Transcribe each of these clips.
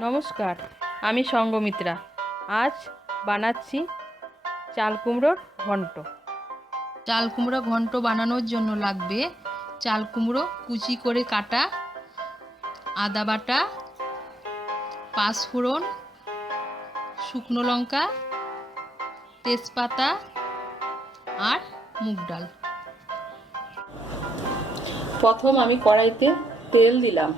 নমস্কার, আমি সঙ্গমিত্রা। আজ বানাচ্ছি চাল কুমড়োর ঘন্ট। চাল কুমড়ো ঘন্ট বানানোর জন্য লাগবে চাল কুমড়ো কুচি করে কাটা, আদা বাটা, পাঁচফোড়ন, শুকনো লঙ্কা, তেজপাতা আর মুগ ডাল। প্রথম আমি কড়াইতে তেল দিলাম।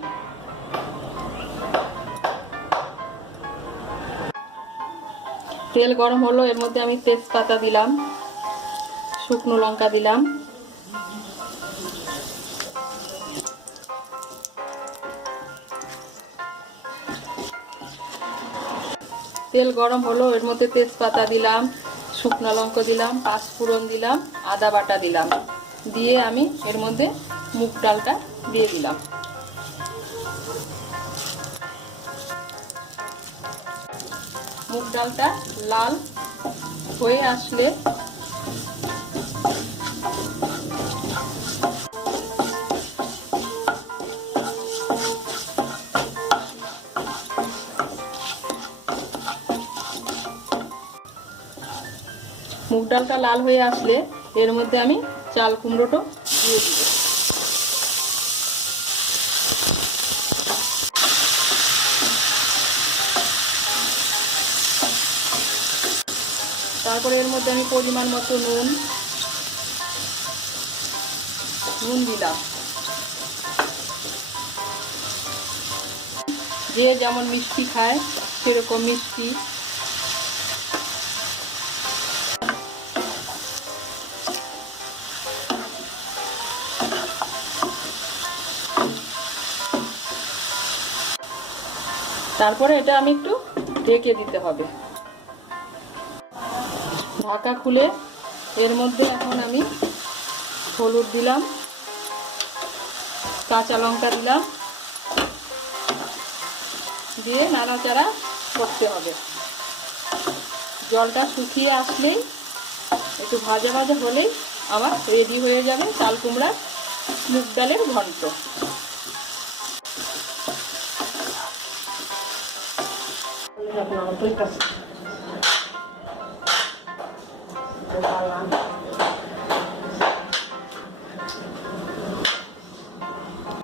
তেল গরম হলো, এর মধ্যে আমি তেজপাতা দিলাম, শুকনো লঙ্কা দিলাম, তেল গরম হলো, এর মধ্যে তেজপাতা দিলাম, শুকনো লঙ্কা দিলাম, পাঁচফোড়ন দিলাম, আদা বাটা দিলাম, দিয়ে আমি এর মধ্যে মুগ ডালটা দিয়ে দিলাম। মুগ ডালটা লাল হয়ে আসলে মুগ ডালটা লাল হয়ে আসলে এর মধ্যে আমি চাল কুমড়োটা দিয়ে দিব। তারপরে এর মধ্যে আমি পরিমাণ মতো নুন দিলাম। যে যেমন মিষ্টি খায় সেরকম মিষ্টি। তারপরে এটা আমি একটু ঢেকে দিতে হবে। ঢাকা খুলে এর মধ্যে এখন আমি হলুদ দিলাম, কাঁচা লঙ্কা দিলাম, দিয়ে নাড়াচাড়া করতে হবে। জলটা শুকিয়ে আসলেই একটু ভাজা ভাজা হলেই আমার রেডি হয়ে যাবে চাল কুমড়ার মুগ ডালের ঘন্ট। আপনার